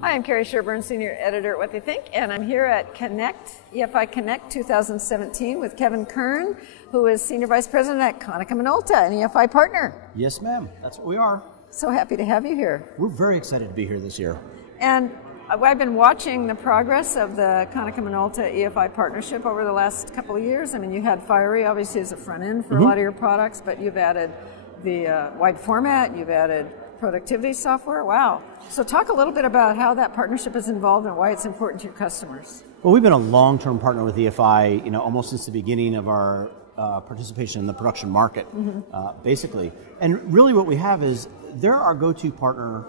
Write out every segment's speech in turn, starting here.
Hi, I'm Cary Sherburne, Senior Editor at What They Think, and I'm here at EFI Connect 2017 with Kern, who is Senior Vice President at Konica Minolta and EFI partner. Yes, ma'am. That's what we are. So happy to have you here. We're very excited to be here this year. And I've been watching the progress of the Konica Minolta EFI partnership over the last couple of years. I mean, you had Fiery, obviously, as a front end for a lot of your products, but you've added the wide format, you've added productivity software. Wow. So talk a little bit about how that partnership is involved and why it's important to your customers. Well, we've been a long-term partner with EFI, almost since the beginning of our participation in the production market, basically. And really what we have is they're our go-to partner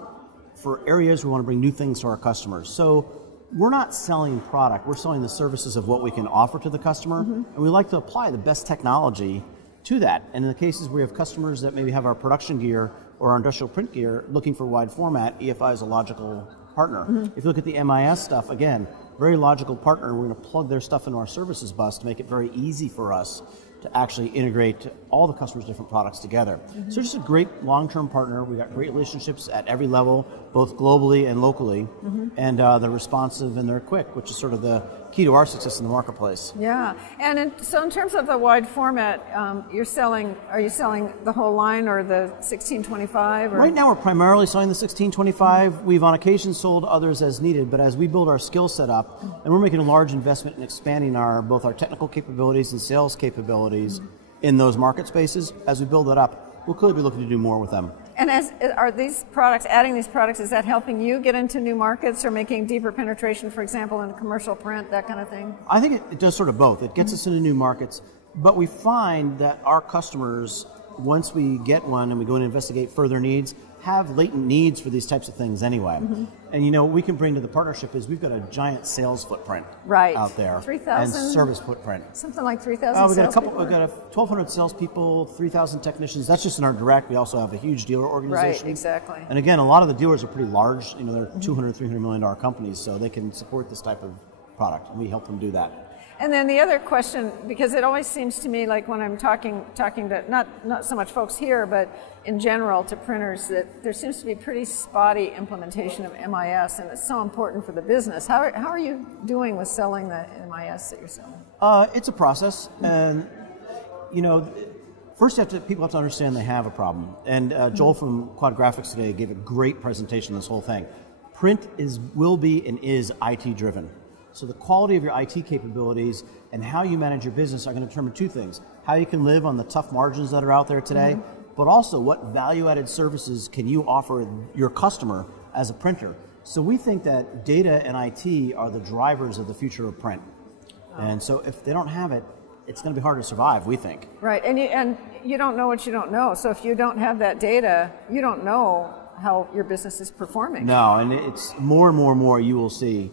for areas we want to bring new things to our customers. So we're not selling product, we're selling the services of what we can offer to the customer, and we like to apply the best technology to that. And in the cases where we have customers that maybe have our production gear or our industrial print gear looking for wide format, EFI is a logical partner. If you look at the MIS stuff, again, very logical partner. We're going to plug their stuff into our services bus to make it very easy for us to actually integrate all the customers' different products together. So just a great long-term partner. We've got great relationships at every level, both globally and locally, and they're responsive and they're quick, which is sort of the key to our success in the marketplace. Yeah, and so in terms of the wide format, are you selling the whole line or the 1625? Or? Right now we're primarily selling the 1625. We've on occasion sold others as needed, but as we build our skill set up, and we're making a large investment in expanding both our technical capabilities and sales capabilities in those market spaces, as we build that up, we'll clearly be looking to do more with them. And are these products, adding these products, is that helping you get into new markets or making deeper penetration, for example, in commercial print, that kind of thing? I think it does sort of both. It gets us into new markets, but we find that our customers, once we get one and we go and investigate further needs, have latent needs for these types of things anyway. And what we can bring to the partnership is we've got a giant sales footprint out there. 3,000? And service footprint. Something like 3,000 we've got 1,200 salespeople, 3,000 technicians. That's just in our direct. We also have a huge dealer organization. Right, exactly. And again, a lot of the dealers are pretty large. They're $200, $300 million companies, so they can support this type of product, and we help them do that. And then the other question, because it always seems to me like when I'm talking to not so much folks here, but in general to printers, that there seems to be pretty spotty implementation of MIS, and it's so important for the business. How are you doing with selling the MIS that you're selling? It's a process, and first people have to understand they have a problem. And Joel from Quad Graphics today gave a great presentation on this whole thing. Print will be and is IT driven. So the quality of your IT capabilities and how you manage your business are going to determine two things. How you can live on the tough margins that are out there today, but also what value-added services can you offer your customer as a printer. So we think that data and IT are the drivers of the future of print. And so if they don't have it, it's going to be hard to survive, we think. Right, and you don't know what you don't know. So if you don't have that data, you don't know how your business is performing. No, and it's more and more you will see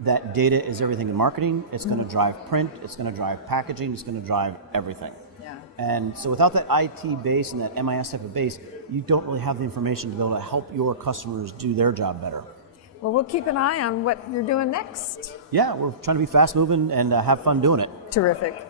that data is everything in marketing. It's going to drive print, it's going to drive packaging, it's going to drive everything. Yeah. And so without that IT base and that MIS type of base, you don't really have the information to be able to help your customers do their job better. Well, we'll keep an eye on what you're doing next. Yeah, we're trying to be fast moving and have fun doing it. Terrific.